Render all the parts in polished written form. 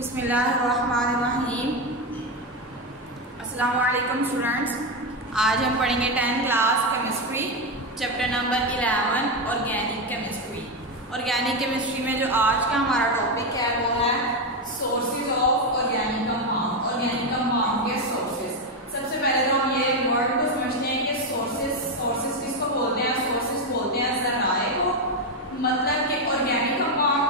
बिस्मिल्लाहिर्रहमानिर्रहीम। अस्सलाम वालेकुम स्टूडेंट्स। आज हम पढ़ेंगे 10th class chemistry chapter number 11 organic chemistry. Organic chemistry में जो आज का हमारा टॉपिक है वो है sources of organic compound. Organic compound के सोर्सेज। सबसे पहले तो हम ये वर्ड को समझते हैं कि सोर्सेज किसको बोलते हैं। सोर्सेज बोलते हैं जराए को। मतलब कि ऑर्गेनिक कंपाउंड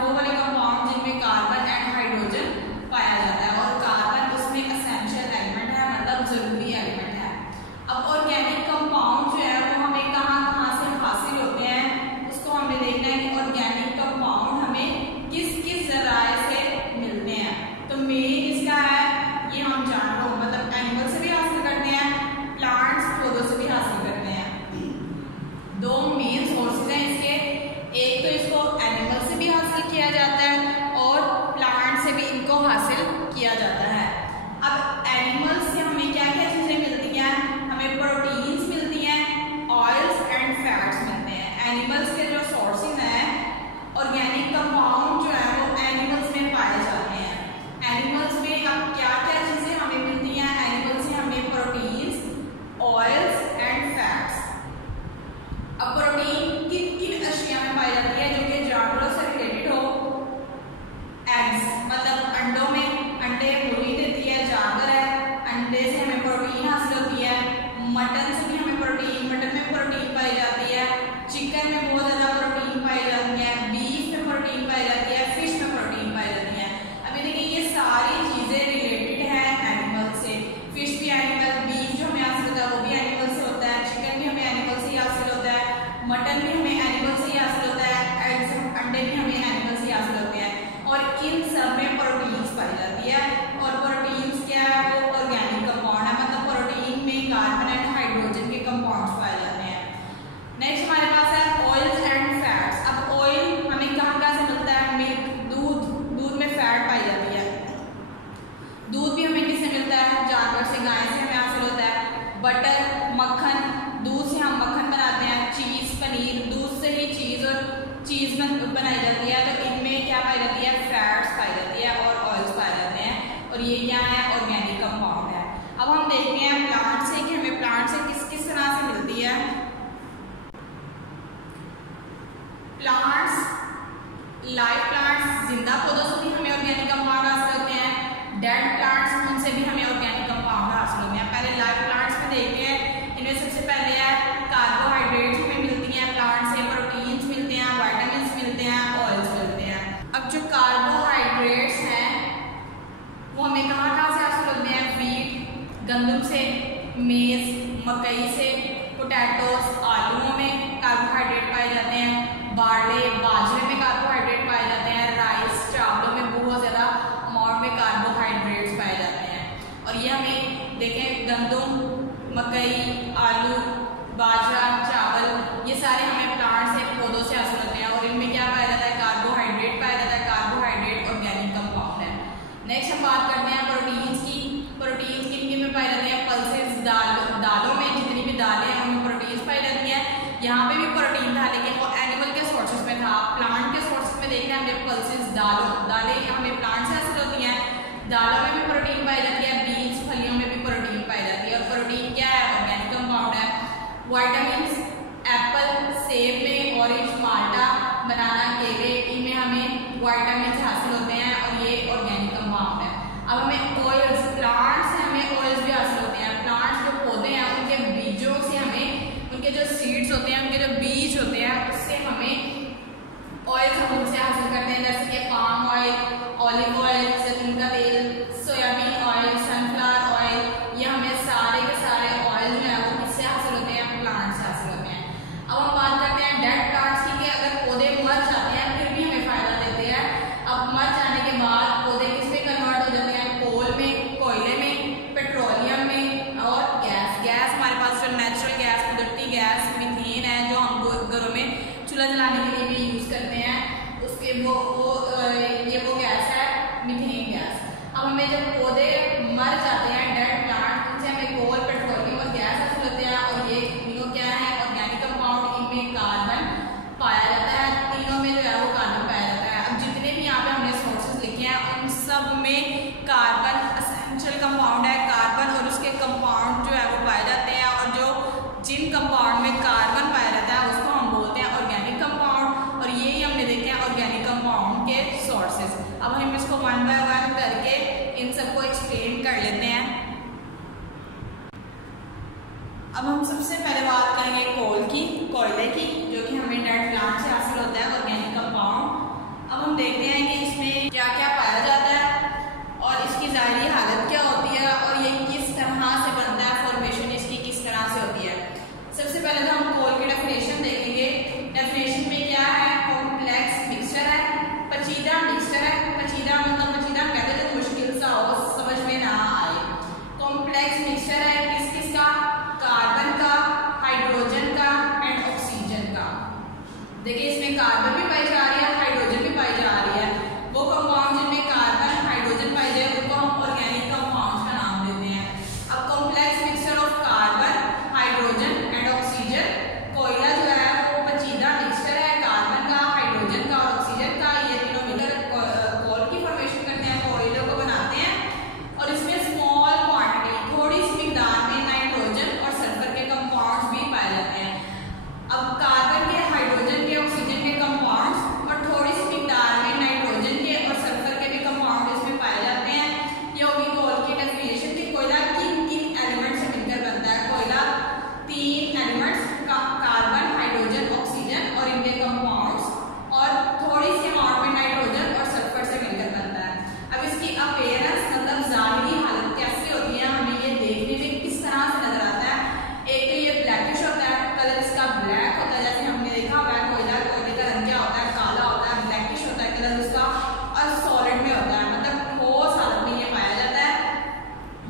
वो वाले कंपाउंड जिनमें कार्बन एंड हाइड्रोजन पाया जाता है और कार्बन उसमें एसेंशियल एलिमेंट है, मतलब जरूरी एलिमेंट है। अब ऑर्गेनिक कंपाउंड जो है वो हमें कहाँ से हासिल होते हैं उसको हमें देखना है कि ऑर्गेनिक कंपाउंड हमें किस किस जराए से मिलते हैं। तो मेन इसका है ये हम जान लो, मतलब एनिमल से भी हासिल करते हैं, प्लांट्स पौधों से भी हासिल करते हैं। दो मेन सोर्सेज हैं इसके। एक तो इसको एनिमल से भी हासिल किया जाता है और प्लांट से भी इनको हासिल किया जाता है। अब एनिमल से हमें क्या क्या चीजें मिलती हैं? हमें प्रोटीन्स मिलती हैं, ऑयल्स एंड फैट्स मिलते हैं। एनिमल्स के जो सोर्सेज हैं ऑर्गेनिक कंपाउंड जो है वो एनिमल्स में पाए जाते हैं। एनिमल्स में अब क्या क्या चीजें हमें मिलती हैं? एनिमल्स से हमें प्रोटीन्स, ऑयल्स एंड फैट्स। अब प्रोटीन किन किन अशिया में पाई जाती है जो कि जानवरों से रिलेटेड हो? एग्स, मतलब अंडों में, अंडे मुर्गी देती है, जानवर है, अंडे से हमें प्रोटीन हासिल होती है। मटन से भी हमें मटन में प्रोटीन पाई जाती है। चिकन में बहुत ज्यादा प्रोटीन पाई जाती है। बीफ में प्रोटीन पाई जाती है। फिश में प्रोटीन पाई जाती है। अभी देखिए ये सारी चीजें रिलेटेड है एनिमल से। फिश भी एनिमल, बीफ जो हमें हासिल होता है वो भी एनिमल से होता है, चिकन भी हमें एनिमल से ही हासिल होता है, मटन भी हमें एनिमल से ही हासिल होता है, एग्स अंडे भी हमें एनिमल से ही हासिल होते हैं। और इन सब में प्रोटीन्स पाई जाती है। और प्रोटीन्स क्या है? वो ऑर्गेनिक कंपाउंड है, मतलब प्रोटीन में कार्बन एंड हाइड्रोजन के कंपाउंड्स पाए जाते हैं। नेक्स्ट हमारे पास है ऑयल्स एंड फैट्स। अब ऑयल हमें कहाँ से मिलता है? मिल्क, दूध में फैट पाई जाती है। दूध भी हमें किससे मिलता है? जानवर से, गाय से हमें हासिल होता है। बटर, मक्खन, दूध से हम मक्खन बनाते हैं। चीज, पनीर, दूध से ही चीज बनाई जाती है। तो इनमें क्या पाई जाती है? फैट्स पाई जाती है और ऑयल्स पाए जाते हैं। और ये क्या है? ऑर्गेनिक कंपाउंड है। अब हम देखते हैं प्लांट से कि हमें प्लांट से किस किस तरह से मिलती है। प्लांट्स, लाइव प्लांट्स, जिंदा पौधों से भी हमें ऑर्गेनिक कंपाउंड हासिल होते हैं। डेड प्लांट्स, उनसे भी हमें ऑर्गेनिक कंपाउंड हासिल होते हैं। पहले लाइव प्लांट्स में देखते हैं। इनमें सबसे पहले है कार्बोहाइड्रेट्स हमें मिलती हैं प्लांट से, प्रोटीन्स मिलते हैं, विटामिन्स मिलते हैं, ऑयल्स मिलते हैं। अब जो कार्बोहाइड्रेट्स हैं वो हमें कहाँ से हासिल होते हैं? व्हीट, गंदम से, मेज, मकई से, पोटैटोस, आलूओं में कार्बोहाइड्रेट पाए जाते हैं। बारले, बाजरे में कार्बोहाइड्रेट पाए जाते हैं। राइस, चावलों में बहुत ज्यादा अमाउंट में कार्बोहाइड्रेट्स पाए जाते हैं। और ये हमें देखें गंदम, मकई, आलू, बाजरा, चावल, ये सारे हमें प्लांट से, पौधों से हासिल होते हैं। और इनमें क्या पाया जाता है? कार्बोहाइड्रेट पाया जाता है। कार्बोहाइड्रेट ऑर्गेनिक कंपाउंड है। नेक्स्ट हम बात करते हैं प्रोटीन्स की। प्रोटीन्स किन किन में पाए जाते हैं? पल्सेस, दालों में जितनी भी दालें हैं उनमें प्रोटीन्स पाई जाती है। यहाँ पे भी प्रोटीन था लेकिन वो एनिमल के सोर्सेज में था। प्लांट के सोर्सेज में देखते हैं हमें पल्सेस, दालें हमें प्लांट से हासिल होती हैं। दालों में भी प्रोटीन पाई जाती है। बीन्स, फलियों में भी प्रोटीन पाई जाती है। और प्रोटीन क्या है? ऑर्गेनिक कंपाउंड है। विटामिन्स, एप्पल, सेब में, ऑरेंज, माल्टा, बनाना, केले, इनमें हमें विटामिन्स हासिल होते हैं और ये ऑर्गेनिक कंपाउंड है। अब हमें ऑयल्स, प्लांट से हमें ऑयल्स भी हासिल होते हैं। प्लांट्स जो पौधे हैं उनके बीजों से हमें, उनके जो सीड्स होते हैं, उनके जो बीज होते हैं उससे हमें ऑयल्स हम उनसे हासिल करते हैं। जैसे कि पाम ऑयल, ऑलिव ऑयल, जैतून का तेल, सोयाबीन ऑयल, सनफ्लावर ऑयल, ये हमें सारे के सारे ऑयल जो है वो किससे हासिल होते हैं? प्लांट से हासिल होते हैं। अब हम बात करते हैं डेड प्लांट्स की कि अगर पौधे मर जाते हैं फिर भी हमें फायदा देते हैं। अब मर जाने के बाद पौधे किस में कन्वर्ट हो जाते हैं? कोल में, कोयले में, पेट्रोलियम में और गैस हमारे पास जो नेचुरल गैस, कुदरती गैस, मीथेन है जो हम घरों में चूल्हा जलाने के लिए भी यूज करते हैं, उसके वो गैस है मीथेन गैस। अब हमें जब पौधे मर जाते हैं डेड प्लांट, उनसे हमें कोल, पेट्रोलियम और गैस हासिल होते हैं। और ये तीनों क्या है? Organic compound. इनमें कार्बन पाया जाता है। तीनों में जो है वो कार्बन पाया जाता है। अब जितने भी यहाँ पे हमने सोर्सेज लिखे हैं अब हम इसको वन बाय वन करके इन सबको एक्सप्लेन कर लेते हैं। अब हम सबसे पहले बात करेंगे कोयले की, जो कि हमें डेड प्लांट से हासिल होता है, ऑर्गेनिक कंपाउंड। अब हम देखते हैं कि इसमें क्या क्या पाया जाता है और इसकी ज़ाहिरी हालत क्या होती है और ये किस तरह से बनता है, फॉर्मेशन इसकी किस तरह से होती है। सबसे पहले तो हम कोल की डेफिनेशन देखेंगे। डेफिनेशन में क्या है, कॉम्प्लेक्स मिक्सचर है, पेचीदा मिक्सचर है। पेचीदा मतलब पेचीदा कहते हैं मुश्किल सा हो, समझ में ना आए। कॉम्प्लेक्स मिक्सचर है किस का, कार्बन का, हाइड्रोजन का एंड ऑक्सीजन का। देखिए इसमें कार्बन भी पाई जा रही है, हाइड्रोजन भी पाई जा रही है। वो कंपाउंड जिनमें कार्बन हाइड्रोजन पाई जाए उनको हम ऑर्गेनिक कंपाउंड्स का नाम देते हैं। अब complex mixture of carbon, hydrogen and oxygen, कोयला जो है वो पेचीदा मिक्सचर है कार्बन का, हाइड्रोजन का और ऑक्सीजन का। ये तीनों मिलकर कोल की फॉर्मेशन करते हैं, कोयले को बनाते हैं। और इसमें स्मॉल क्वांटिटी, थोड़ी सी मिकदार में नाइट्रोजन और सल्फर के कंपाउंड्स भी पाए जाते हैं। अब कार्बन के, हाइड्रोजन के, ऑक्सीजन के कंपाउंड्स और थोड़ी सी मिकदार में नाइट्रोजन के और सल्फर के भी कंपाउंड इसमें पाए जाते हैं। ये होगी कोल की डेफिनेशन कि कोयला किन किन एलिमेंट से मिलकर बनता है। कोयला 3 एलिमेंट्स कार्बन, हाइड्रोजन, ऑक्सीजन और इनके कंपाउंड्स और थोड़ी सी अमाउंट में नाइट्रोजन और सल्फर से मिलकर बनता है। अब इसकी अपीयरेंस मतलब ज़ाहिरी हालत कैसी होती है, हमें ये देखने में किस तरह से नजर आता है। एक तो ये ब्लैकिश होता है, कलर इसका ब्लैक होता है, जैसे हमने देखा हुआ है कोयले का रंग क्या होता है, काला होता है, ब्लैकिश होता है कलर उसका, और सॉलिड में होता है, मतलब ठोस हालत में ये पाया जाता है।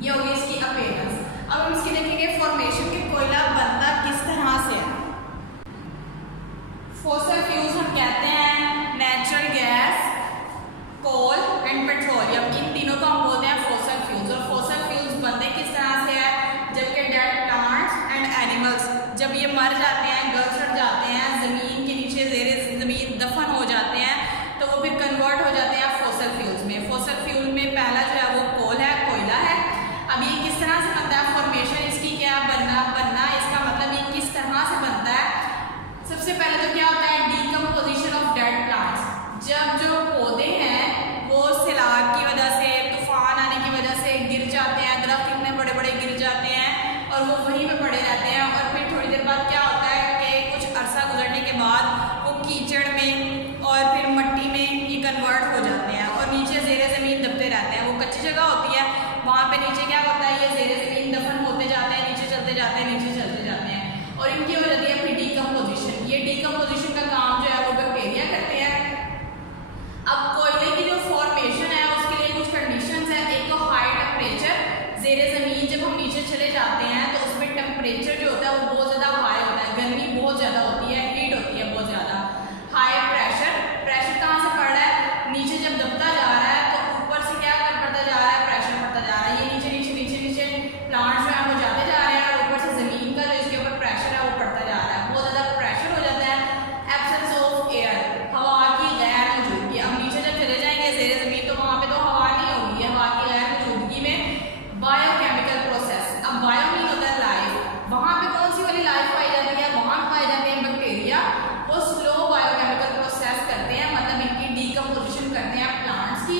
ये होगी इसकी अपीयरेंस। अब हम इसकी देखेंगे फॉर्मेशन कि कोयला बनता किस तरह से है। फॉसिल फ्यूल्स हम कहते हैं natural gas, coal and petroleum, इन तीनों को हम बोलते हैं फॉसिल फ्यूल्स। और फॉसिल फ्यूल्स बनते किस तरह से है, जबकि डेड प्लांट्स एंड एनिमल्स जब ये मर जाते हैं, गल सड़ जाते हैं, जमीन के नीचे ज़ेरे जमीन दफन हो जाते हैं, तो वो फिर कन्वर्ट हो जाते हैं फॉसिल फ्यूल्स में। फॉसिल फ्यूल में पहला जो है वो कोल है, कोयला है। अब ये किस तरह से बनता है, फॉर्मेशन इसकी क्या, बनना इसका मतलब ये किस तरह से बनता है। सबसे पहले तो क्या होता है, डीकम्पोजिशन ऑफ डेड प्लांट्स। जब जो पौधे हैं वो सैलाब की वजह से, तूफान आने की वजह से गिर जाते हैं, दरख्त इतने बड़े बड़े गिर जाते हैं और वो वहीं पे पड़े रहते हैं। और फिर थोड़ी देर बाद क्या होता है कि कुछ अरसा गुजरने के बाद वो कीचड़ में और फिर मिट्टी में ये कन्वर्ट हो जाते हैं और नीचे ज़ेरे ज़मीन दबते रहते हैं। वो कच्ची जगह होती है, वहाँ पे नीचे क्या होता है, ये ज़ेरे ज़मीन दफन होते जाते हैं, नीचे चलते जाते हैं, नीचे चलते जाते हैं और इनकी हो जाती है फिर डीकम्पोजिशन। ये डीकम्पोजिशन का काम जो है वो बैक्टीरिया करते हैं। अब कोयले की जो फॉर्मेशन है उसके लिए कुछ कंडीशंस है। एक तो हाई टेम्परेचर, ज़ेरे ज़मीन जब हम नीचे चले जाते हैं तो उसमें टेम्परेचर जो होता है वो बहुत ज़्यादा हाई होता है, गर्मी बहुत ज़्यादा होती है, हीट होती है बहुत ज़्यादा। हाई प्रेशर, प्रेशर कहाँ से पड़ रहा है, नीचे जब दबता जा रहा है तो ऊपर से क्या पड़ता जा रहा है, प्रेशर पड़ता जा रहा है। ये नीचे नीचे नीचे नीचे प्लांट्स जो है वो जाते जा रहे हैं और ऊपर से ज़मीन का जो इसके ऊपर प्रेशर है वो पड़ता जा रहा है, बहुत ज़्यादा प्रेशर हो जाता है। एब्सेंस ऑफ एयर, हवा की गैर मौजूदगी। अब नीचे जब चले जाएंगे ज़ेरे ज़मीन तो वहाँ पे तो हवा नहीं होगी, हवा की गैर मौजूदगी में बायोकेमिकल प्रोसेस। अब बायो मीन होता है लाइफ, वहाँ पे कौन सी वाली लाइफ पाई जाती है, वहाँ पाए जाते हैं बैक्टीरिया। वो स्लो बायोकेमिकल प्रोसेस करते हैं, मतलब इनकी डीकम्पोजिशन करते हैं प्लांट्स की।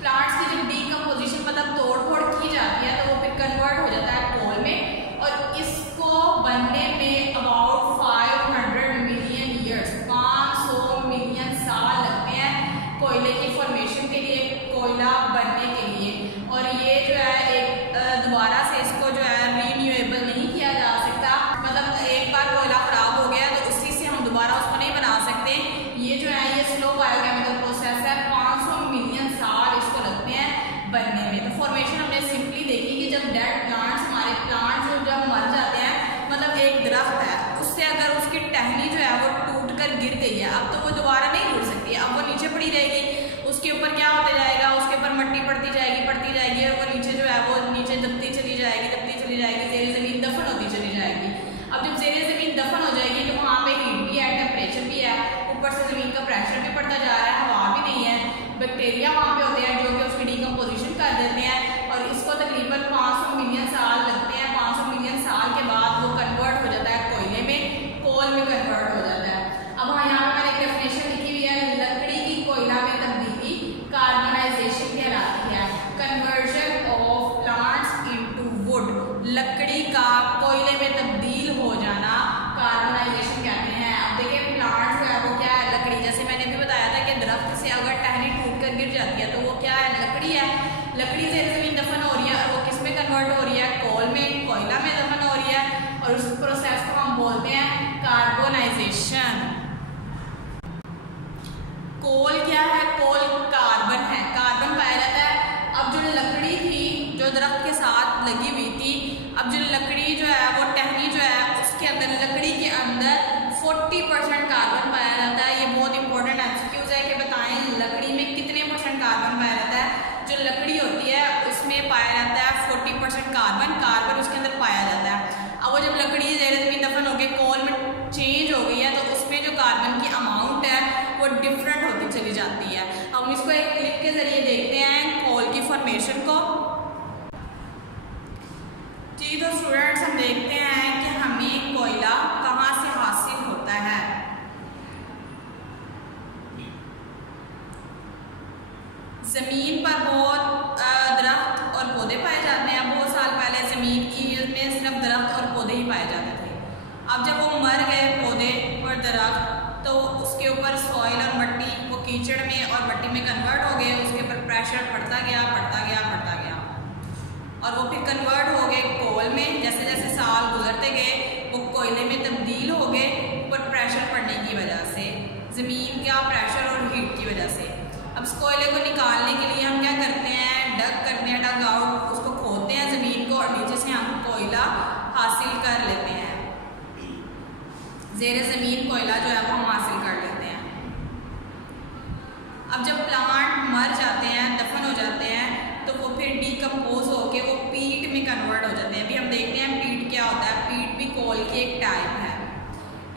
प्लांट्स की जब डीकम्पोजिशन मतलब तोड़ फोड़ की जाती है तो वो फिर कन्वर्ट हो जाता है कोल में और इसको बनने में अबाउट 500 मिलियन ईयर्स, 500 मिलियन साल लगते हैं कोयले की फॉर्मेशन के लिए, कोयला बनने के लिए। और ये जो है एक दोबारा से इसको जो है रीन्यूएबल नहीं किया जा सकता, मतलब एक बार कोयला खराब हो गया तो उसी से हम दोबारा उसको नहीं बना सकते। ये जो है ये स्लो बायोकेमिकल प्रोसेस है, 500 मिलियन साल इसको लगते हैं बनने में। तो फॉर्मेशन हमने सिंपली देखी कि जब डेड प्लांट्स, हमारे प्लांट्स जो जब मर जाते हैं, मतलब एक दरख्त है उससे अगर उसकी टहनी जो है वो टूट कर गिर गई है, अब तो वो दोबारा नहीं जुड़ सकती, अब वो नीचे पड़ी रहेगी, उसके ऊपर क्या होता जाएगा, उसके ऊपर मिट्टी पड़ती जाएगी और वो नीचे जो है वो नीचे दबती चली जाएगी, ज़ेरे ज़मीन दफन होती चली जाएगी। अब जब ज़ेरे ज़मीन दफन हो जाएगी तो वहाँ पे हीट भी है, टेम्परेचर भी है, ऊपर से ज़मीन का प्रेशर भी बढ़ता जा रहा है, हवा भी नहीं है, बैक्टीरिया वहाँ पे होते हैं जो कि उसकी डीकम्पोजिशन कर देते हैं और इसको तकरीबन 500 मिलियन साल लगते हैं। 500 मिलियन साल के बाद वो कन्वर्ट हो जाता है कोयले में, कोल में कन्वर्ट हो जाता है। अब यहाँ पे मैंने एक डेफिनेशन लिखी हुई है, लकड़ी की कोयला में तब्दीली, कार्बनाइजेशन जाती है, तो वो क्या है, लकड़ी है। लकड़ी ज़ेरे ज़मीन दफन हो रही है और वो किस में कन्वर्ट हो रही है, कोल में, कोयला में दफन हो रही है, और उस प्रोसेस को हम बोलते हैं कार्बोनाइजेशन। कोल क्या है, कोल कार्बन है, कार्बन पाया जाता है। अब जो लकड़ी थी जो दरख्त के साथ लगी हुई थी, अब जो लकड़ी जो है वो टहनी जो है उसके अंदर, लकड़ी के अंदर 40% कार्बन पाया जाता है। ये बहुत इंपॉर्टेंट एमसीक्यूज है कि बताएं लकड़ी में कितने % कार्बन पाया जाता है। जो लकड़ी होती है उसमें पाया जाता है 40% कार्बन, कार्बन उसके अंदर पाया जाता है। अब वो जब लकड़ी ज़ेरे ज़मीन दफन हो गई, कोल में चेंज हो गई है, तो उसमें जो कार्बन की अमाउंट है वो डिफरेंट होती चली जाती है। अब हम इसको एक क्लिप के जरिए देखते हैं कोल की फॉर्मेशन को। जी तो स्टूडेंट्स, हम देखते हैं कि हमें कोयला कहाँ से हासिल होता है। जमीन पर बहुत दरख्त और पौधे पाए जाते हैं। बहुत साल पहले जमीन में सिर्फ दरख्त और पौधे ही पाए जाते थे। अब जब वो मर गए पौधे और दरख्त, तो उसके ऊपर सॉइल और मट्टी वो कीचड़ में और मट्टी में कन्वर्ट हो गए। उसके ऊपर प्रेशर पड़ता गया, पड़ता गया, पड़ता गया, और वो फिर कन्वर्ट हो गए कोल में। जैसे जैसे साल गुजरते गए वो कोयले में तब्दील हो गए, ऊपर प्रेशर पड़ने की वजह से, ज़मीन का प्रेशर और हीट की वजह से। अब इस कोयले को निकालने के लिए हम क्या करते हैं, डग करते हैं, डग आउट, उसको खोदते हैं ज़मीन को, और नीचे से हम कोयला हासिल कर लेते हैं। ज़ेरे ज़मीन कोयला जो है वो हम हासिल कर लेते हैं। अब जब प्लांट मर जाते हैं, दफन हो जाते हैं, तो वो फिर डीकम्पोज होके वो पीट में कन्वर्ट हो जाते हैं। अभी हम देखते हैं पीट क्या होता है। पीट भी कोल की एक टाइप है।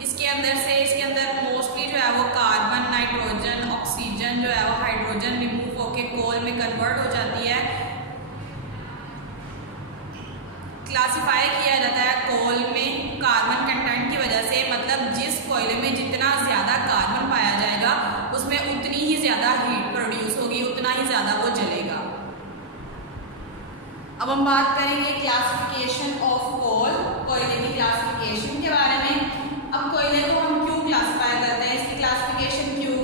इसके अंदर मोस्टली जो है वो कार्बन, नाइट्रोजन, ऑक्सीजन जो है वो हाइड्रोजन रिमूव होके कोल में कन्वर्ट हो जाती है। क्लासिफाई किया जाता है कोल में कार्बन कंटेंट की वजह से, मतलब जिस कोयले में जितना ज़्यादा कार्बन पाया जाएगा उसमें उतनी ही ज़्यादा हीट प्रोड्यूस होगी, उतना ही ज़्यादा वो जलेगा। अब हम बात करेंगे क्लासिफिकेशन ऑफ कोल, कोयले की क्लासिफिकेशन के बारे में। अब कोयले को हम क्यों क्लासिफाई करते हैं, इसकी क्लासिफिकेशन क्यों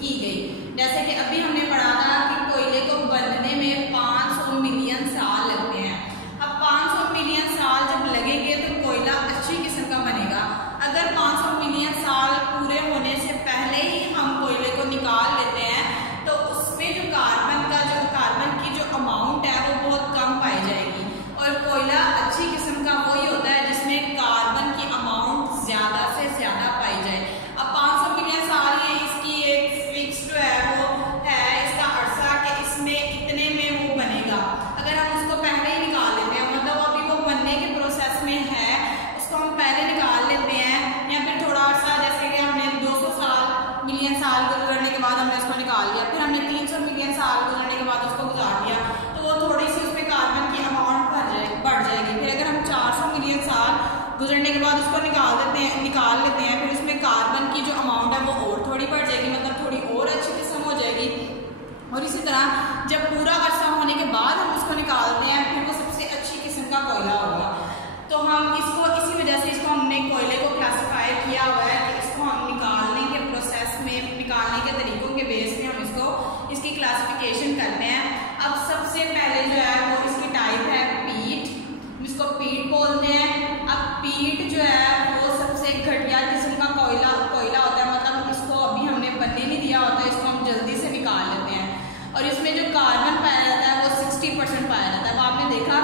की गई। जैसे कि अभी हमने पढ़ा था कि कोयले को बनने में 500 मिलियन साल लगते हैं। अब 500 मिलियन साल जब लगेंगे तो कोयला अच्छी किस्म का बनेगा। अगर 500 मिलियन साल पूरे होने से पहले ही हम कोयले को निकाल लेते हैं, तो उसमें जो कार्बन की जो अमाउंट है वो बहुत कम पाई जाएगी। और कोयला अच्छी किस्म का वही होता है जिसमें कार्बन की अमाउंट ज़्यादा से ज़्यादा पाई जाए। अब 500 मिलियन साल ये इसकी एक फिक्स जो है वो है इसका अर्सा कि इसमें इतने में वो बनेगा। अगर हम उसको पहले ही निकाल लेते हैं, मतलब अभी वो बनने के प्रोसेस में है, उसको हम पहले निकाल लेते हैं, या फिर थोड़ा अर्सा, जैसे कि हमने 200 मिलियन साल गुजरने के बाद हमने उसको निकाल लिया, फिर हमने 300 मिलियन साल गुजरने के बाद उसको गुजार दिया, तो वो थोड़ी सी उसमें कार्बन की अमाउंट बढ़ जाएगी। फिर अगर हम 400 मिलियन साल गुजरने के बाद उसको निकाल लेते हैं, फिर उसमें कार्बन की जो अमाउंट है वो और थोड़ी बढ़ जाएगी, मतलब थोड़ी और अच्छी किस्म हो जाएगी। और इसी तरह जब पूरा अरसा होने के बाद हम उसको निकालते हैं, फिर वो सबसे अच्छी किस्म का कोयला होगा। तो हम इसको इसी वजह से इसको हमने कोयले को क्लासिफाई किया हुआ है कि इसको हम निकालने के प्रोसेस में, निकालने के तरीकों के बेस में हम इसकी क्लासिफिकेशन करते हैं। अब सबसे पहले जो है वो इसकी टाइप है पीट, इसको पीट बोलते हैं। अब पीट जो है वो सबसे घटिया किस्म का कोयला होता है, मतलब इसको अभी हमने बनने नहीं दिया होता, इसको हम जल्दी से निकाल लेते हैं। और इसमें जो कार्बन पाया जाता है वो 60% पाया जाता है। वो आपने देखा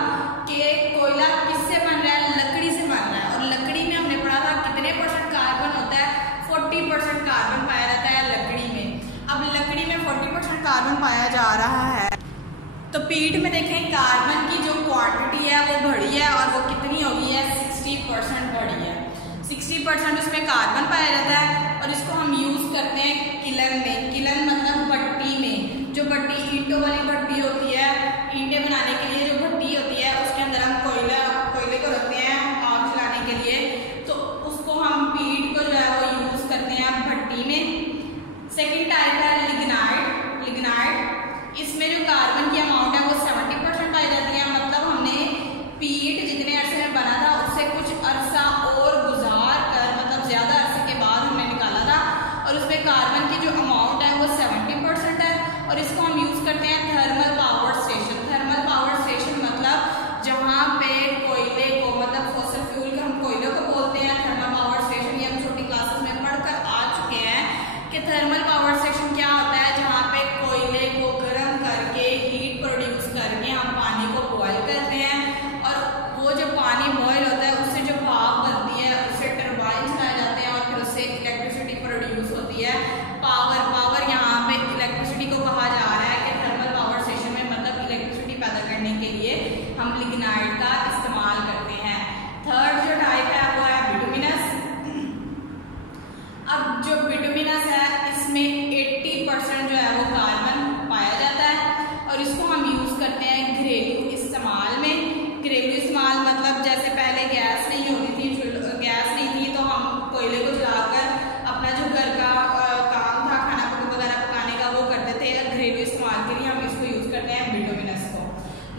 कि कोयला किससे बन रहा है, लकड़ी से बन रहा है, और लकड़ी में हमने पढ़ा था कितने % कार्बन होता है, 40% कार्बन पाया जाता है लकड़ी में। अब लकड़ी में 40% कार्बन पाया जा रहा है, तो पीट में देखें कार्बन की जो क्वांटिटी है वो बढ़ी है, और वो कितनी हो गई है, 60% बढ़ी है। 60% उसमें कार्बन पाया जाता है, और इसको हम यूज करते हैं किलन में। किलन मतलब भट्टी में, जो भट्टी ईंटों वाली भट्टी होती है, ईंटें बनाने के लिए जो भट्टी होती है उसके अंदर हम कोयले को रखते हैं आग जलाने के लिए, तो उसको हम पीट को जो है वो यूज करते हैं भट्टी में। सेकेंड टाइप है लिग्नाइट। इसमें जो कार्बन की अमाउंट है वो 70% पाई जाती है, मतलब हमने पीट जितने अरसे में बना था उससे कुछ अरसा और गुजार कर, मतलब ज्यादा अरसे के बाद हमने निकाला था, और उसमें कार्बन की जो अमाउंट है वो 70% है। लिग्नाइट का इस्तेमाल करते हैं। थर्ड जो टाइप है वो है बिटुमिनस। अब जो बिटुमिनस है इसमें 80% जो है वो कार्बन पाया जाता है और इसको हम यूज करते हैं घरेलू इस्तेमाल में। घरेलू इस्तेमाल मतलब जैसे पहले गैस नहीं होती थी, गैस नहीं थी तो हम कोयले को जलाकर अपना जो घर का काम था खाना वगैरह पकाने का वो करते थे। घरेलू इस्तेमाल के लिए हम इसको यूज करते हैं बिटुमिनस को।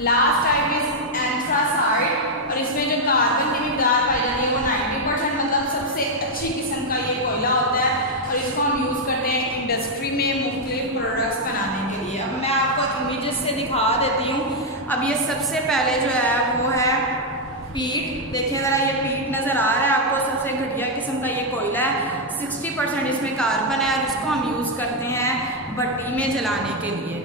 लास्ट टाइप इज एंथ्रासाइड और इसमें जो कार्बन की मिकदार पाई जाती है वो 90%, मतलब सबसे अच्छी किस्म का ये कोयला होता है और इसको हम यूज करते हैं इंडस्ट्री में मुख्तलिफ प्रोडक्ट्स बनाने के लिए। अब मैं आपको इमेजेस से दिखा देती हूँ। अब ये सबसे पहले जो है वो है पीट। देखिए जरा, ये पीट नजर आ रहा है आपको, सबसे घटिया किस्म का ये कोयला है। 60% इसमें कार्बन है और इसको हम यूज करते हैं भट्टी में जलाने के लिए।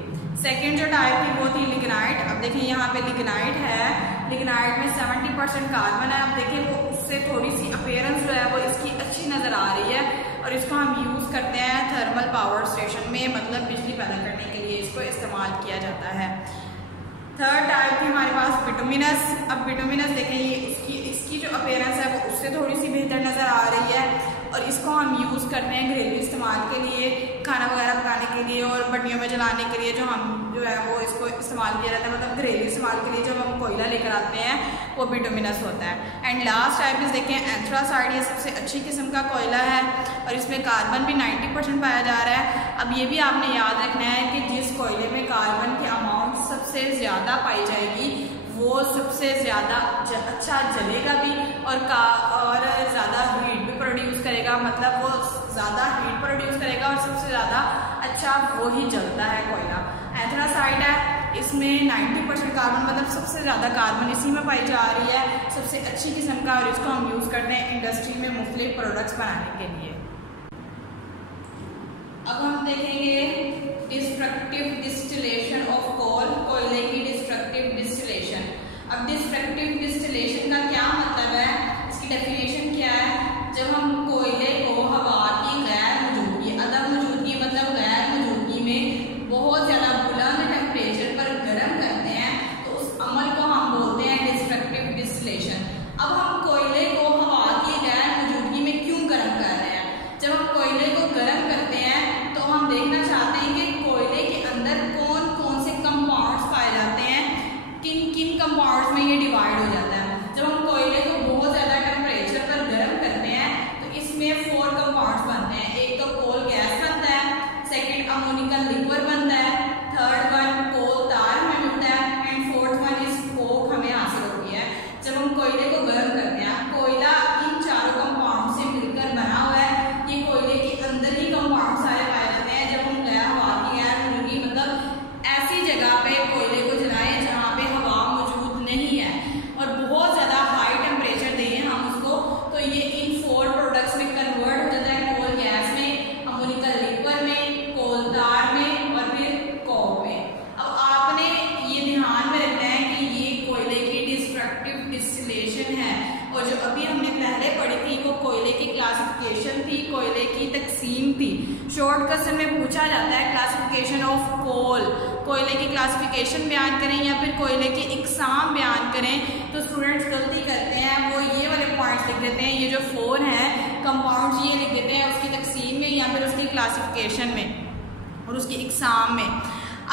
सेकेंड जो टाइप थी वो थी लिग्नाइट। अब देखिए यहाँ पे लिग्नाइट है, लिग्नाइट में 70% कार्बन है। अब देखिए वो उससे थोड़ी सी अपीयरेंस जो है वो इसकी अच्छी नजर आ रही है और इसको हम यूज करते हैं थर्मल पावर स्टेशन में, मतलब बिजली पैदा करने के लिए इसको इस्तेमाल किया जाता है। थर्ड टाइप थी हमारे पास बिटुमिनस। अब बिटुमिनस देखें ये इसकी जो अपीयरेंस है वो उससे थोड़ी सी बेहतर नजर आ रही है और इसको हम यूज करते हैं घरेलू इस्तेमाल के लिए, खाना वगैरह पकाने के लिए और भट्टियों में जलाने के लिए। जो हम जो है वो इसको इस्तेमाल किया जाता है, मतलब घरेलू इस्तेमाल के लिए जब हम कोयला लेकर आते हैं वो बिटुमिनस होता है। एंड लास्ट टाइप इस देखें एंथ्रासाइड। ये सबसे अच्छी किस्म का कोयला है और इसमें कार्बन भी 90% पाया जा रहा है। अब ये भी आपने याद रखना है कि जिस कोयले में कार्बन की अमाउंट सबसे ज़्यादा पाई जाएगी वो सबसे ज़्यादा अच्छा जलेगा भी और ज़्यादा हीट भी प्रोड्यूस करेगा, मतलब वो ज़्यादा हीट प्रोड्यूस करेगा और सबसे ज़्यादा अच्छा वो ही जलता है कोयला। एंथ्रासाइड है, इसमें 90% कार्बन, मतलब सबसे ज़्यादा कार्बन इसी में पाई जा रही है, सबसे अच्छी किस्म का, और इसको हम यूज़ करते हैं इंडस्ट्री में मुख्तलिफ प्रोडक्ट्स बनाने के लिए। अब हम देखेंगे डिस्ट्रक्टिव डिस्टिलेशन ऑफ कोल, कोयले की डिस्ट्रक्टिव डिस्टिलेशन। अब डिस्ट्रक्टिव डिस्टिलेशन का क्या मतलब है, इसकी डेफिनेशन क्या है? जब हम कोयले को हवा की गैर मौजूदगी, अदम मौजूदगी मतलब गैर मौजूदगी में बहुत ज़्यादा बुलंद टेम्परेचर पर गर्म करते हैं तो उस अमल को हम बोलते हैं डिस्ट्रक्टिव डिस्टिलेशन। अब हम कोयले को हवा की गैर मौजूदगी में क्यों गर्म कर रहे हैं? जब हम कोयले को गर्म करते हैं तो हम देखना चाहते हैं कि कोयले के अंदर कौन कौन से कंपाउंड्स पाए जाते हैं, किन किन कंपाउंड्स में ये डिवाइड हो जाता है। जब हम कोयले को बहुत ज़्यादा टेम्परेचर पर गर्म करते हैं तो इसमें 4 कंपाउंड्स बनते हैं। एक तो कोल गैस बनता है, सेकेंड अमोनिकल लिक्विड बनता है, थर्ड वन कोल तार हमें मिलता है and fourth one is Coke हमें हासिल होती है। जब हम कोयले को गर्म करते हैं, कोयला इन चारों कंपाउंड से मिलकर बना हुआ है, ये कोयले के अंदर ही कंपाउंड सारे पाए जाते हैं। जब हम हवा की गैर मौजूदगी मतलब ऐसी जगह पे कोयले को जलाएं जहाँ पे हवा मौजूद नहीं है और बहुत ज़्यादा हाई टेम्परेचर दें हम उसको, तो ये इन 4 प्रोडक्ट्स में कन्वर्ट हो जाता है, कोल गैस में, अमोनिकल लिक्विड में, कोल तार में और फिर कोक में। अब आपने ये ध्यान में रखना है कि ये कोयले की डिस्ट्रक्टिव डिस्टिलेशन है और जो अभी हमने पहले पढ़ी थी वो कोयले की क्लासिफिकेशन थी, कोयले की तकसीम थी। शॉर्ट क्वेश्चन में पूछा जाता है क्लासिफिकेशन ऑफ कोल, कोयले की क्लासिफिकेशन बयान करें या फिर कोयले की इकसाम बयान करें, तो स्टूडेंट्स गलती करते हैं, वो ये वाले पॉइंट्स लिख देते हैं, ये जो 4 हैं कंपाउंड्स ये लिख देते हैं उसकी तकसीम में या फिर उसकी क्लासिफिकेशन में और उसकी इकसाम में।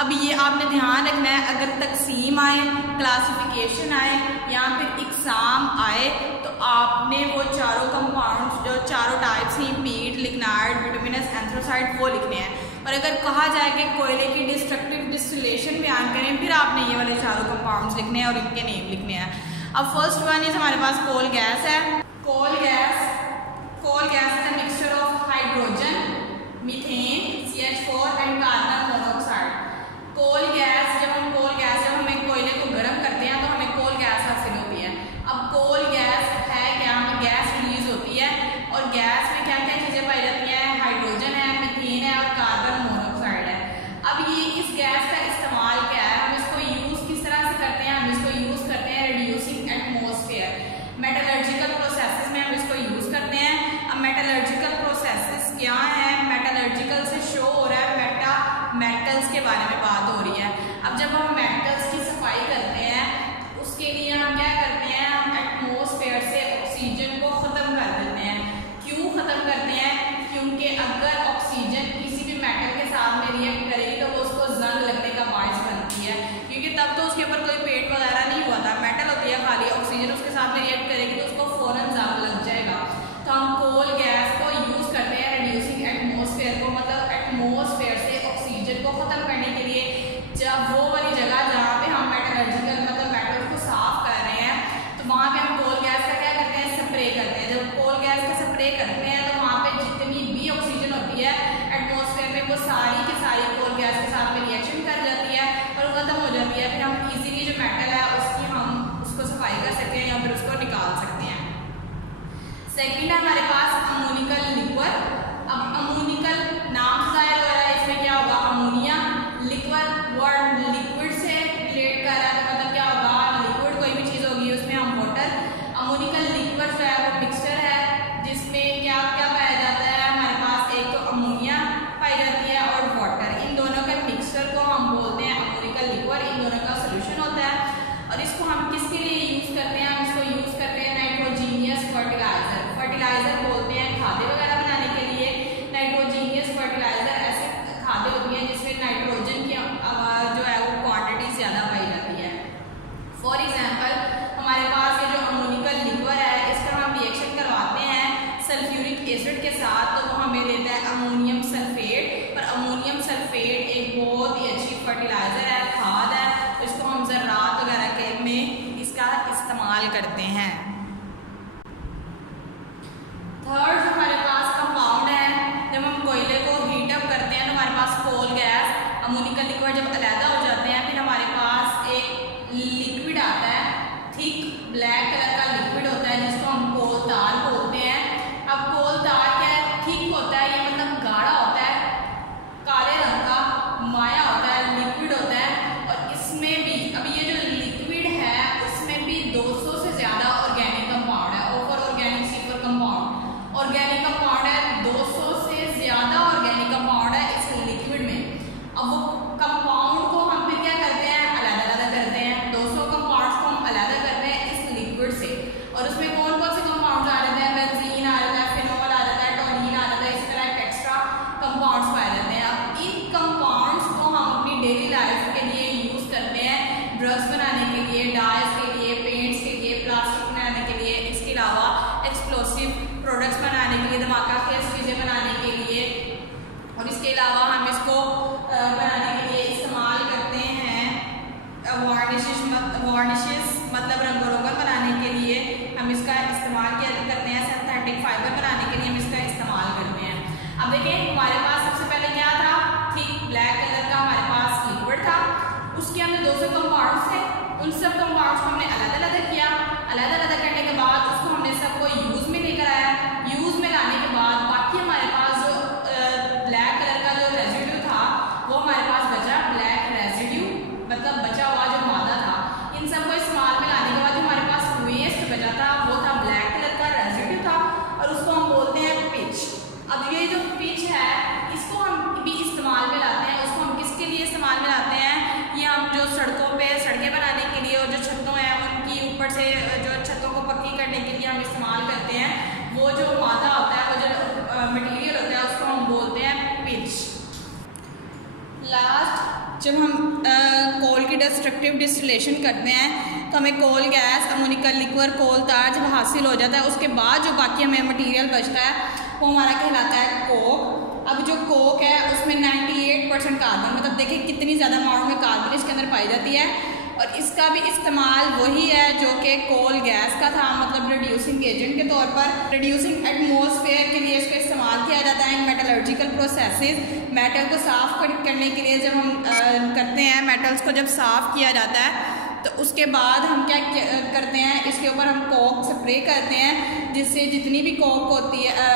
अब ये आपने ध्यान रखना है, अगर तकसीम आए, क्लासिफिकेशन आए या फिर इकसाम आए तो आपने वो चारों कंपाउंड्स जो चारों टाइप्स हैं, पीट, लिग्नाइट, बिटुमिनस, एंथ्रासाइड, वो लिखने हैं। और अगर कहा जाए कि कोयले की डिस्ट्रक्टिव डिस्टिलेशन बयान करें, फिर आपने ये वाले चारों कंपाउंड्स लिखने हैं और इनके नेम लिखने हैं। अब फर्स्ट वन इज हमारे पास कोल गैस है। Coal gas is a mixture of hydrogen, methane, CH4 and carbon monoxide. Coal gas, जब हम एक कोयले को गर्म करते हैं तो हमें कोल गैस हासिल होती है। अब कोल गैस है क्या, हमें गैस रिलीज होती है और गैस में क्या क्या चीजें पाई जाती हैं, हाइड्रोजन है, मीथेन है और कार्बन मोनोऑक्साइड है। अब ये इस गैस का इस्तेमाल क्या है, हम इसको यूज किस तरह से करते हैं? हम इसको यूज करते हैं रिड्यूसिंग एटमॉस्फेयर, मेटलर्जिकल प्रोसेसेस में हम इसको यूज करते हैं। अब मेटलर्जिकल प्रोसेसेस क्या है? मेटलर्जिकल से शो हो रहा है मेटल्स के बारे में बात हो रही है। अब जब हम मेटल्स की सफाई करते हैं उसके लिए हम अगर ऑक्सीजन किसी भी मेटल के साथ में रिएक्ट करेगी तो वो उसको जंग लगने का बायस बनती है, क्योंकि तब तो उसके ऊपर कोई पेट वगैरह नहीं हुआ था, मेटल होती है खाली, ऑक्सीजन उसके साथ में रिएक्ट करेगी तो उसको फौरन जंग लग जाएगा। तो हम कोल गैस को यूज करते हैं रिड्यूसिंग एटमॉस्फेयर को, मतलब एटमॉस्फेयर से ऑक्सीजन को खत्म करने के लिए। जब वो वाली जगह जहाँ पे हम मेटलर्जिकल मतलब मेटल को साफ कर रहे हैं तो वहाँ पे हम कोल गैस का क्या करते हैं, स्प्रे करते हैं। जब कोल गैस का स्प्रे करते हैं तो वहाँ पे जितनी भी ऑक्सीजन होती है एटमॉस्फेयर में वो सारी की सारी कोल गैस के साथ में रिएक्शन कर जाती है और वो खत्म हो जाती है। फिर हम इजीली जो मेटल है उसकी हम उसको सफाई कर सकते हैं या फिर उसको निकाल सकते हैं। सेकेंड है हमारे पास अमोनिकल लिक्विड। अब अमोनिकल नाम जाहिर हो रहा है, इसमें क्या होगा, अमोनिया लिक्विड, वर्ड लिक्विड से रिलेट कर रहा है तो मतलब क्या होगा, लिक्विड कोई भी चीज होगी उसमें हम वाटर। अमोनिकल लिक्विड जो है वो मिक्सचर है जिसमें क्या क्या पाया जाता है, हमारे पास एक तो अमोनिया पाई जाती है और वाटर, इन दोनों के मिक्सचर को हम बोलते हैं अमोनिकल लिक्विड। इन दोनों का सोल्यूशन होता है और इसको हम किसके लिए यूज करते हैं, हम इसको यूज करते हैं नाइट्रोजीनियस फर्टिलाइजर। फर्टिलाइजर बोलते हैं खादें वगैरह बनाने के लिए। नाइट्रोजीनियस फर्टिलाइजर ऐसे खादें होती हैं जिसमें नाइट्रोजन की जो है वो क्वांटिटी ज्यादा पाई जाती है। फॉर एग्जाम्पल हमारे पास ये जो अमोनिकल लिक्विड है इसका हम रिएक्शन करवाते हैं सल्फ्यूरिक एसिड के साथ तो वो हमें देता है अमोनियम सल्फेट। पर अमोनियम सल्फेट एक बहुत ही अच्छी फर्टिलाइजर है, खाद है, तो इसको हम ज़राअत वगैरह के में इसका इस्तेमाल करते हैं। थर्ड जो हमारे पास कंपाउंड है, जब हम कोयले को हीट अप करते हैं तो हमारे पास कोल गैस अमोनिकल लिक्विड जब अलहदा हो जाते हैं फिर हमारे पास एक लिक्विड आता है, थिक ब्लैक कलर का लिक्विड होता है जिसको हम कोल तार बोलते हैं। अब कोल तार क्या है, थिक होता है, ये मतलब गाढ़ा होता है, काले रंग का माया होता है, लिक्विड होता है और इसमें भी अब ये जो लिक्विड है उसमें भी 200 से ज्यादा ऑर्गेनिक कंपाउंड है, over organic super compound organic compound है, 200 से ज्यादा ऑर्गेनिक कंपाउंड है इस लिक्विड में। अब वो कंपाउंड को हम फिर क्या करते हैं, अलग-अलग करते हैं, 200 कंपाउंड्स को हम अलग करते हैं इस लिक्विड से और उसमें कौन कौन से कंपाउंड्स आ जाते हैं, बेंजीन आ जाता है, फिनोल आ जाता है, टोनीन आ जाता है, इसी तरह एक्स्ट्रा कंपाउंड्स पाए जाते हैं। अब इन कंपाउंड्स को हम अपनी डेली लाइफ के लिए यूज करते हैं, ड्रग्स बनाने के लिए, डाइज के लिए, पेंट्स के लिए, प्लास्टिक बनाने के लिए, इसके अलावा एक्सप्लोसिव प्रोडक्ट्स बनाने के लिए, धमाका खेल चीज़ें बनाने के लिए और इसके अलावा हम इसको बनाने के लिए इस्तेमाल करते हैं वार्निशेस मतलब रंग रोगन बनाने के लिए हम इसका इस्तेमाल करते हैं, सिंथेटिक फाइबर बनाने के लिए हम इसका इस्तेमाल करते हैं। अब देखिए हमारे पास सबसे पहले क्या था, थिक ब्लैक कलर का हमारे पास लिक्विड था, उसके अंदर 200 कंपाउंड्स थे, उन सब कंपाउंड्स को हमने अलग-अलग किया, अलग-अलग करने के बाद उसको हमने सबको यूज में लेकर आया। यूज में लाने के बाद बाकी हमारे पास जो ब्लैक कलर का जो रेजिड्यू था वो हमारे पास बचा, ब्लैक रेजिड्यू मतलब बचा हुआ जो मादा था, इन सबको इस्तेमाल में लाने के बाद जो हमारे पास वेस्ट बचा था वो था ब्लैक कलर का रेजिड्यू था और उसको हम बोलते हैं पिच। अब ये जो पिच है इसको हम भी इस्तेमाल में लाते हैं, उसको हम किसके लिए इस्तेमाल में लाते हैं, ये हम जो सड़कों पे सड़कें बनाने के लिए और जो छतों हैं उनकी ऊपर से जो छतों को पक्की करने के लिए हम इस्तेमाल करते हैं, वो जो मादा होता है, वो जो मटेरियल होता है उसको हम बोलते हैं पिच। लास्ट जब हम कोल की डिस्ट्रक्टिव डिस्टिलेशन करते हैं तो हमें कोल गैस अमोनिकल लिक्विड कोल तार जब हासिल हो जाता है उसके बाद जो बाकी हमें मटेरियल बचता है वो हमारा कहलाता है कोक। अब जो कोक है उसमें 98% कार्बन, मतलब देखिए कितनी ज़्यादा अमाउंट में कार्बन इसके अंदर पाई जाती है और इसका भी इस्तेमाल वही है जो कि कोल गैस का था, मतलब रिड्यूसिंग एजेंट के तौर पर, रिड्यूसिंग एटमॉस्फेयर के लिए इसका इस्तेमाल किया जाता है। मेटलर्जिकल प्रोसेसेस, मेटल को साफ करने के लिए जब हम करते हैं, मेटल्स को जब साफ किया जाता है तो उसके बाद हम क्या करते हैं, इसके ऊपर हम कोक स्प्रे करते हैं जिससे जितनी भी कोक होती है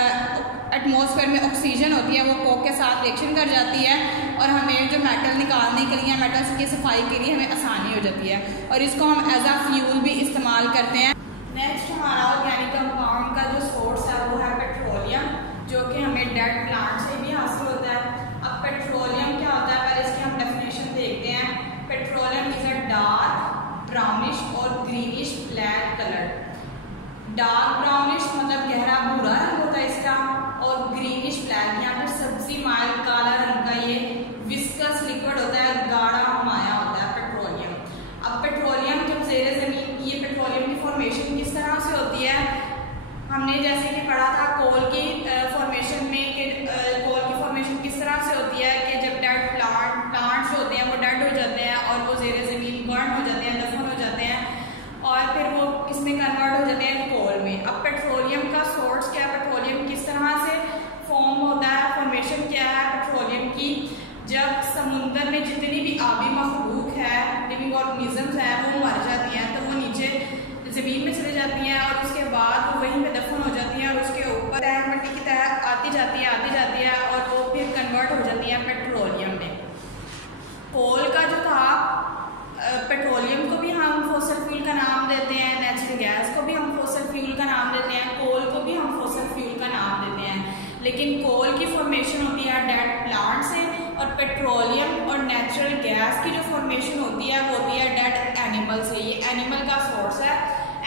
एटमॉस्फेयर में ऑक्सीजन होती है वो कोक के साथ रिएक्शन कर जाती है और हमें जो मेटल निकालने के लिए, मेटल्स की सफाई के लिए हमें आसानी हो जाती है और इसको हम एज आ फ्यूल भी इस्तेमाल करते हैं। नेक्स्ट हमारा ऑर्गेनिक कंपाउंड का जो सोर्स है वो है पेट्रोलियम, जो कि हमें डेड प्लांट से भी हासिल होता है। अब पेट्रोलियम क्या होता है, पहले इसकी हम डेफिनेशन देखते हैं। Petroleum is a dark brownish or greenish black colour. Dark brownish मतलब गहरा भूरा रंग होता है इसका और ग्रीनिश ब्लैक, यहाँ पे सब्जी माइल काला रंग का ये विस्कस लिक्विड होता है, गाढ़ा माया होता है पेट्रोलियम। अब पेट्रोलियम जब ज़ेरे ज़मीन, ये पेट्रोलियम की फॉर्मेशन किस तरह से होती है, हमने जैसे कि पढ़ा था कोल की फॉर्मेशन में कि कोल की फॉर्मेशन किस तरह से होती है कि जब डेड प्लांट्स जो होते हैं वो डेड हो जाते हैं और वो ज़ेरे ज़मीन बर्न हो जाते हैं, दफन हो जाते हैं और फिर वो किसमें कन्वर्ट हो जाते हैं, कोल में। अब पेट्रोलियम का सोर्स क्या है, पेट्रोलियम किस तरह से फॉर्म होता है, फॉर्मेशन क्या है पेट्रोलियम की, जब समुद्र में जितनी भी आबी मखलूक है, लिविंग ऑर्गेनिजम्स हैं, वो मर जाती हैं तो वो नीचे ज़मीन में चले जाती हैं और उसके बाद वो वहीं पे दफन हो जाती हैं और उसके ऊपर मिट्टी की तह आती जाती है और वो फिर कन्वर्ट हो जाती है पेट्रोलियम में। कोल का जो था, पेट्रोलियम को भी हम फॉसिल फ्यूल का नाम देते हैं, नेचुरल गैस को भी हम फॉसिल फ्यूल का नाम देते हैं, कोल को भी हम फॉसिल फ्यूल का नाम देते हैं। लेकिन कोल की फॉर्मेशन होती है डेड प्लांट से और पेट्रोलियम और नेचुरल गैस की जो फॉर्मेशन होती है वो होती है डेड एनिमल से। ये एनिमल का सोर्स है,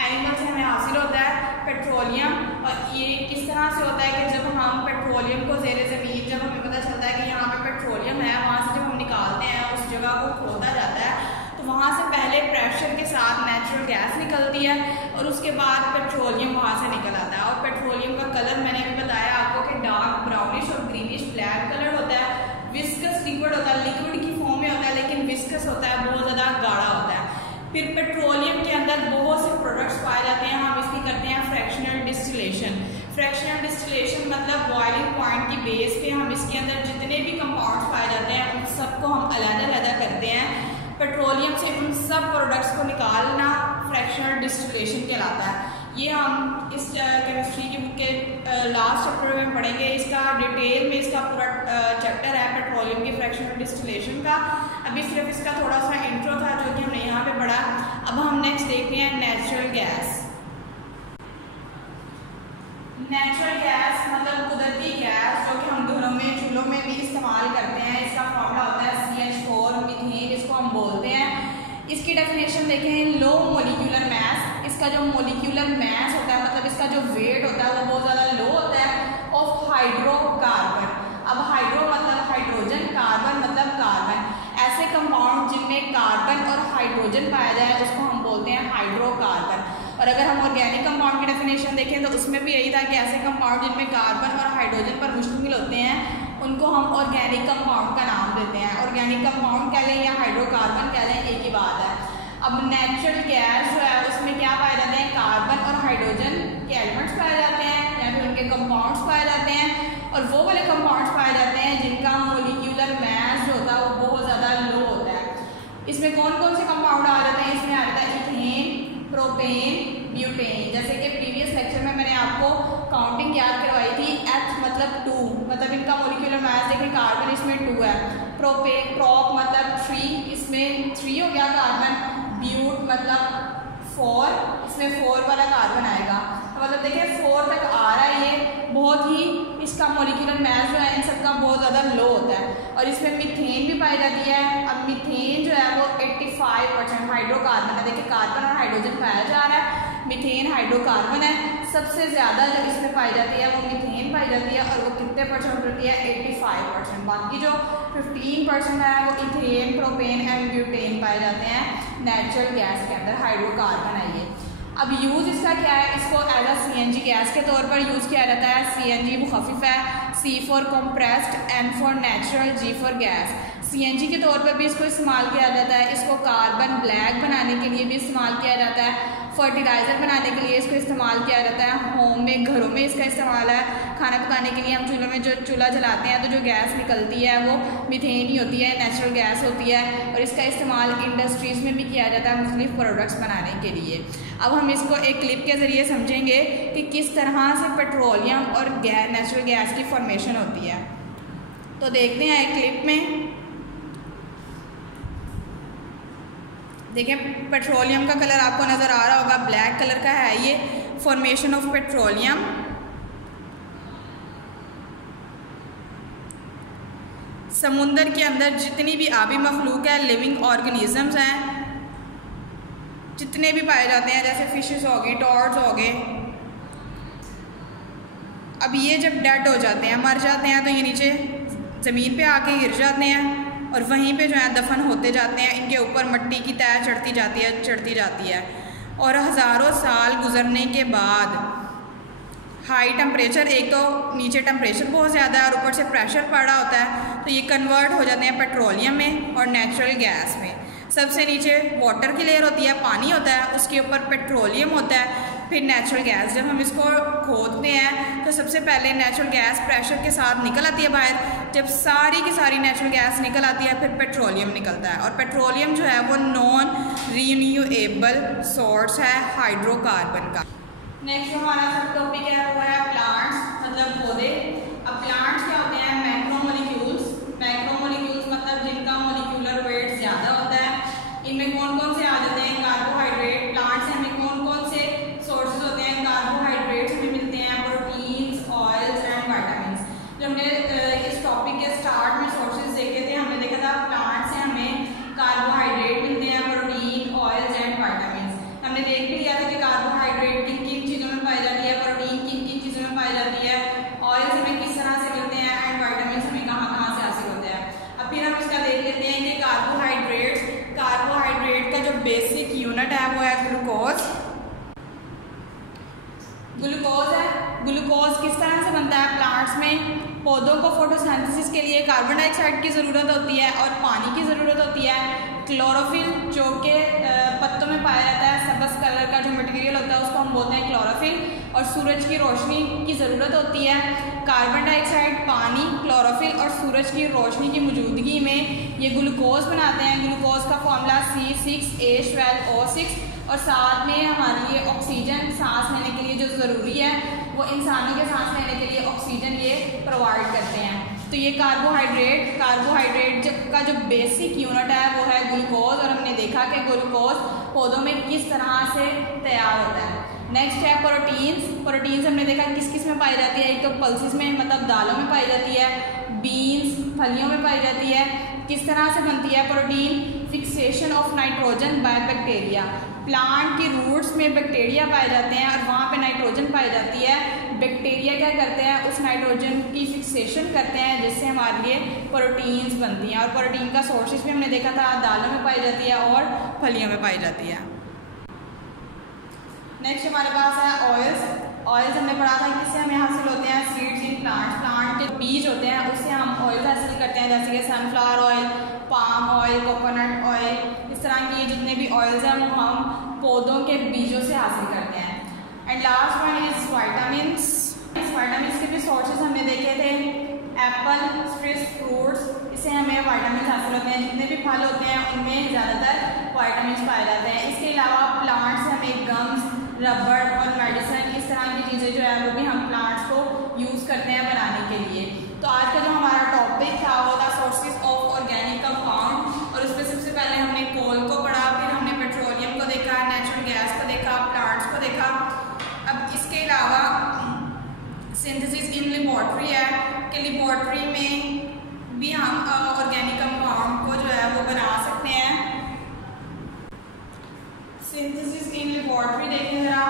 एनिमल से हमें हासिल होता है पेट्रोलियम। और ये किस तरह से होता है कि जब हम पेट्रोलियम को ज़ेरे ज़मीन, जब हमें पता चलता है कि यहाँ पे पेट्रोलियम है, वहाँ से जब हम निकालते हैं, उस जगह को खोदा जाता है तो वहाँ से पहले प्रेशर के साथ नेचुरल गैस निकलती है और उसके बाद पेट्रोलियम वहाँ से निकल आता है। और पेट्रोलियम का कलर मैंने भी बताया आपको कि dark brownish or greenish black colour होता है, विस्कस लिक्विड होता है, लिक्विड की फॉर्म में होता है लेकिन विस्कस होता है, बहुत ज़्यादा गाढ़ा होता है। फिर पेट्रोलियम के अंदर बहुत से प्रोडक्ट्स पाए जाते हैं, हम इसकी करते हैं फ्रैक्शनल डिस्टिलेशन। फ्रैक्शनल डिस्टिलेशन मतलब बॉइलिंग पॉइंट की बेस पे हम इसके अंदर जितने भी कंपाउंड्स पाए जाते हैं उन सबको हम अलग-अलग करते हैं। पेट्रोलियम से उन सब प्रोडक्ट्स को निकालना फ्रैक्शनल डिस्टिलेशन कहलाता है। ये हम इस केमिस्ट्री की बुक के लास्ट चैप्टर में पढ़ेंगे, इसका डिटेल में इसका पूरा चैप्टर है पेट्रोलियम की फ्रैक्शनल डिस्टिलेशन का। अभी सिर्फ इसका थोड़ा सा इंट्रो था जो कि हमने यहाँ पे पढ़ा। अब हम नेक्स्ट देखते हैं नेचुरल गैस। नेचुरल गैस मतलब कुदरती गैस जो कि हम घरों में चूल्हों में भी इस्तेमाल करते हैं। इसका फॉर्मूला होता है CH4 मीथेन, इसको हम बोलते हैं। इसकी डेफिनेशन देखें, लो मोलिक्यूलर मैस। इसका जो मोलिक्यूलर मैस होता है मतलब इसका जो वेट होता है वो बहुत ज़्यादा लो होता है ऑफ हाइड्रोकार्बन। अब हाइड्रो मतलब हाइड्रोजन, कार्बन मतलब कार्बन। ऐसे कंपाउंड जिनमें कार्बन और हाइड्रोजन पाया जाए उसको हम बोलते हैं हाइड्रोकार्बन। और अगर हम ऑर्गेनिक कंपाउंड की डेफिनेशन देखें तो उसमें भी यही था कि ऐसे कंपाउंड जिनमें कार्बन और हाइड्रोजन पर मुश्तमिल होते हैं उनको हम ऑर्गेनिक कंपाउंड का नाम देते हैं। ऑर्गेनिक कंपाउंड कह लें या हाइड्रोकार्बन कह लें, एक ही बात है। अब नेचुरल गैस जो है उसमें क्या पाए जाते हैं, कार्बन और हाइड्रोजन के एलिमेंट्स पाए जाते हैं या फिर उनके कंपाउंड्स पाए जाते हैं। और वो वाले कंपाउंड्स पाए जाते हैं जिनका मोलिक्यूलर मैस जो होता है वो बहुत ज़्यादा लो होता है। इसमें कौन कौन से कंपाउंड आ जाते हैं, इसमें आता है इथेन, प्रोपेन, ब्यूटेन। जैसे कि प्रीवियस लेक्चर में मैंने आपको काउंटिंग याद करवाई थी, एथ मतलब 2, मतलब इनका मोलिक्यूलर मास देखें, कार्बन इसमें 2 है, प्रोपेन प्रोप मतलब 3, इसमें 3 हो गया कार्बन, ब्यूट मतलब 4, इसमें 4 वाला कार्बन आएगा। तो मतलब देखिए 4 तक आ रहा है, ये बहुत ही इसका मोलिक्यूलर मास जो है इन सबका बहुत ज़्यादा लो होता है। और इसमें मीथेन भी पाई जाती है। अब मीथेन जो है वो 85% हाइड्रोकार्बन है। देखिए कार्बन और हाइड्रोजन पाया जा रहा है, मीथेन हाइड्रोकार्बन है। सबसे ज़्यादा जो इसमें पाई जाती है वो मीथेन पाई जाती है और वो कितने परसेंट होती है, 85%। बाकी जो 15% है वो इथेन, प्रोपेन एंड ब्यूटेन पाए जाते हैं नेचुरल गैस के अंदर, हाइड्रोकार्बन है ये। अब यूज़ इसका क्या है, इसको एज अ CNG गैस के तौर पर यूज़ किया जाता है। CNG मुखफ़िफ़ है, C for compressed, N for natural, G for gas. CNG के तौर पर भी इसको इस्तेमाल किया जाता है। इसको कार्बन ब्लैक बनाने के लिए भी इस्तेमाल किया जाता है, फर्टिलाइज़र बनाने के लिए इसको इस्तेमाल किया जाता है, होम में घरों में इसका इस्तेमाल है। खाना पकाने के लिए हम चूल्हों में जो चूल्हा जलाते हैं तो जो गैस निकलती है वो मीथेन ही होती है, नेचुरल गैस होती है। और इसका इस्तेमाल इंडस्ट्रीज़ में भी किया जाता है मुख्तलिफ प्रोडक्ट्स बनाने के लिए। अब हम इसको एक क्लिप के ज़रिए समझेंगे कि किस तरह से पेट्रोलियम और नेचुरल गैस की फॉर्मेशन होती है। तो देखते हैं एक क्लिप में। देखिए पेट्रोलियम का कलर आपको नज़र आ रहा होगा, ब्लैक कलर का है ये। फॉर्मेशन ऑफ पेट्रोलियम, समुंदर के अंदर जितनी भी आबी मखलूक है, लिविंग ऑर्गेनिजम्स हैं, जितने भी पाए जाते हैं, जैसे फिशेस हो गई, टॉड्स हो गए, अब ये जब डेड हो जाते हैं, मर जाते हैं, तो ये नीचे ज़मीन पे आके गिर जाते हैं और वहीं पे जो है दफन होते जाते हैं। इनके ऊपर मिट्टी की तह चढ़ती जाती है और हज़ारों साल गुजरने के बाद हाई टेम्परेचर, एक तो नीचे टेम्परेचर बहुत ज़्यादा है और ऊपर से प्रेशर पड़ा होता है, तो ये कन्वर्ट हो जाते हैं पेट्रोलियम में और नेचुरल गैस में। सबसे नीचे वाटर की लेयर होती है, पानी होता है, उसके ऊपर पेट्रोलियम होता है, फिर नेचुरल गैस। जब हम इसको खोदते हैं तो सबसे पहले नेचुरल गैस प्रेशर के साथ निकल आती है बाहर। जब सारी की सारी नेचुरल गैस निकल आती है फिर पेट्रोलियम निकलता है, और पेट्रोलियम जो है वो नॉन रीन्यूएबल सोर्स है हाइड्रोकार्बन का। नेक्स्ट जो हमारा सब टॉपिक है वो है प्लांट्स, मतलब पौधे। अब प्लांट्स क्या होते हैं? मैक्रोमोलिक्यूल्स। मैक्रोमोलिक्यूल्स मतलब जिनका मोलिक्यूलर वेट ज़्यादा होता है। इनमें कौन कौन से आ जाते हैं? कार्बोहाइड्रेट। प्लांट्स से हमें कौन कौन से सोर्सेज होते हैं? कार्बोहाइड्रेट्स हमें मिलते हैं, प्रोटीन्स, ऑयल्स एंड वाइटामिन। जो हमने इस टॉपिक के स्टार्ट में सोर्सेज देखे थे, हमने देखा था प्लांट से हमें कार्बोहाइड्रेट मिलते हैं, प्रोटीन, ऑयल्स एंड वाइटामिन। हमने देख भी लिया था कि कार्बोहाइड्रेट किन किन चीज़ों में पाई जाती है, प्रोटीन किन किन चीज़ों में पाई जाती है, ऑयल्स हमें किस तरह से मिलते हैं एंड वाइटामिन हमें कहाँ कहाँ से हासिल होते हैं। अब फिर हम इसका देख लेते हैं कि कार्बोहाइड्रेट का जो बेसिक यूनिट है वो है ग्लूकोज। ग्लूकोज है। ग्लूकोज किस तरह से बनता है? प्लांट्स में पौधों को फोटोसिंथेसिस के लिए कार्बन डाइऑक्साइड की ज़रूरत होती है और पानी की ज़रूरत होती है। क्लोरोफिल जो कि पत्तों में पाया जाता है, सबस कलर का जो मटेरियल होता है उसको हम बोलते हैं क्लोरोफिल, और सूरज की रोशनी की ज़रूरत होती है। कार्बन डाइऑक्साइड, पानी, क्लोरोफिल और सूरज की रोशनी की मौजूदगी में ये ग्लूकोज बनाते हैं। ग्लूकोज का फॉर्मूला C6H12O6, और साथ में हमारे लिए ऑक्सीजन सांस लेने के लिए जो ज़रूरी है वो इंसानों के सांस लेने के लिए ऑक्सीजन ये प्रोवाइड करते हैं। तो ये कार्बोहाइड्रेट का जो बेसिक यूनिट है वो है ग्लूकोज, और हमने देखा कि ग्लूकोज पौधों में किस तरह से तैयार होता है। नेक्स्ट है प्रोटीन्स। प्रोटीन्स हमने देखा किस किस में पाई जाती है? एक तो पल्सेस में, मतलब दालों में पाई जाती है, बीन्स फलियों में पाई जाती है। किस तरह से बनती है protein? Fixation of nitrogen by bacteria. Plant की रूट्स में बैक्टीरिया पाए जाते हैं और वहाँ पे नाइट्रोजन पाई जाती है। बैक्टीरिया क्या करते हैं? उस नाइट्रोजन की फिक्सेशन करते हैं जिससे हमारे लिए प्रोटीन्स बनती हैं, और प्रोटीन का सोर्सेज भी हमने देखा था, दालों में पाई जाती है और फलियों में पाई जाती है। नेक्स्ट हमारे पास है ऑयल्स। ऑयल्स हमने पढ़ा था किससे हमें हासिल होते हैं? Seeds in plant. प्लांट के बीज होते हैं उससे हम ऑयल हासिल करते हैं, जैसे कि sunflower oil, palm oil, coconut oil, इस तरह की जितने भी ऑयल्स हैं वो हम पौधों के बीजों से हासिल करते हैं। And last one is vitamins. Vitamins के भी सोर्सेज हमने देखे थे, एप्पल, स्ट्रेस फ्रूट्स, इससे हमें वाइटामिन हासिल होते हैं। जितने भी फल होते हैं उनमें ज़्यादातर वाइटामिन पाए जाते हैं। इसके अलावा प्लांट से हमें गम्स, रबड़ और मेडिसिन, इस तरह की चीज़ें जो है वो भी हम प्लांट्स को यूज़ करते हैं बनाने के लिए। तो आज का जो हमारा टॉपिक था वो था सोर्सेज ऑफ ऑर्गेनिक कंपाउंड, और उसमें सबसे पहले हमने कोल को पढ़ा, फिर हमने पेट्रोलियम को देखा, नेचुरल गैस को देखा, प्लांट्स को देखा। अब इसके अलावा सिंथेसिस इन लेबोरेटरी है कि लेबोरेटरी में भी हम ऑर्गेनिक कंपाउंड को जो है वो बना सकते हैं। सिंथेसिस इन लेबोरेटरी देखें जरा।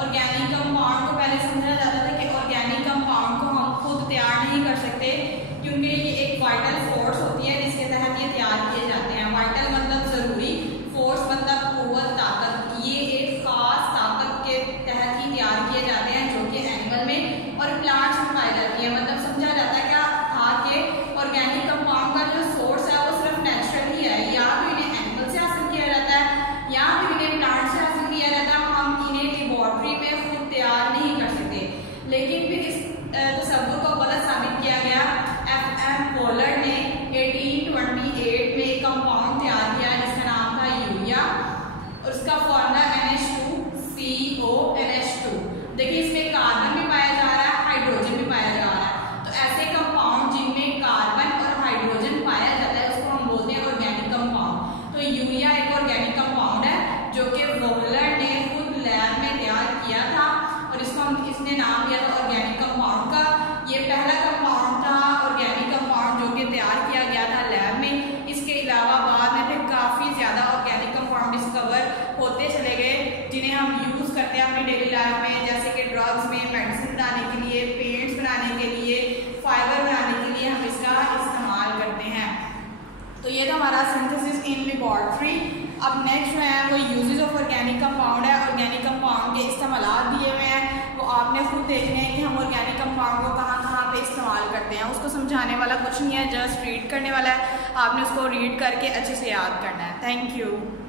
ऑर्गेनिक कंपाउंड को पहले समझा जाता था कि ऑर्गेनिक कंपाउंड को हम खुद तैयार नहीं कर सकते, क्योंकि ये एक वाइटल फोर्स होती है जिसके तहत ये तैयार किए जाते हैं। वाइटल मतलब ज़रूरी, फोर्स मतलब कुव्वत, ताकत। ये एक खास ताकत के तहत ही तैयार किए जाते हैं जो कि एनिमल में और प्लांट्स में पाई जाती है। मतलब समझा जाता है क्या था कि ऑर्गेनिक कंपाउंड का जो सोर्स है वो सिर्फ नेचुरल ही है, या फिर इन्हें एनिमल से हासिल किया जाता है या फिर इन्हें प्लांट से हासिल किया जाता है। हम इन्हें लेबोरेटरी में खुद तैयार नहीं कर सकते। लेकिन फिर इस तस्वुर को गलत साबित किया गया। F.M. पोलर ने 1828 में एक कंपाउंड तैयार किया जिसका नाम था यूरिया, और उसका फॉर्मूला NH2CONH2। देखिए इसमें कार्बन भी पाया जा रहा है, हाइड्रोजन भी पाया जा रहा है। तो ऐसे कंपाउंड जिनमें कार्बन और हाइड्रोजन पाया जाता है उसको हम बोलते हैं ऑर्गेनिक कंपाउंड। तो यूरिया एक ऑर्गेनिक कंपाउंड है जो कि वोलर ने खुद लैब में तैयार किया था, और इसने नाम दिया था ऑर्गेनिक कंपाउंड का। ये पहला कंपाउंड था ऑर्गेनिक कंपाउंड जो कि तैयार किया गया था लैब में। इसके अलावा बाद में फिर काफ़ी ज़्यादा ऑर्गेनिक कंपाउंड डिस्कवर होते चले गए जिन्हें हम यूज़ करते हैं अपनी डेली लाइफ में, जैसे कि ड्रग्स में, मेडिसिन मेडिसिन बनाने के लिए, पेंट्स बनाने के लिए, फाइबर बनाने के लिए हम इसका इस्तेमाल करते हैं। तो ये तो हमारा सिंथेसिस इन लेबोरेटरी। अब नेक्स्ट जो है वो यूजेस ऑफ ऑर्गेनिक कंपाउंड है। ऑर्गेनिक कंपाउंड के इस्तेमालात दिए हुए हैं, वो आपने खुद देखने हैं कि हम ऑर्गेनिक कंपाउंड को कहाँ कहाँ पे इस्तेमाल करते हैं। उसको समझाने वाला कुछ नहीं है, जस्ट रीड करने वाला है, आपने उसको रीड करके अच्छे से याद करना है। Thank you.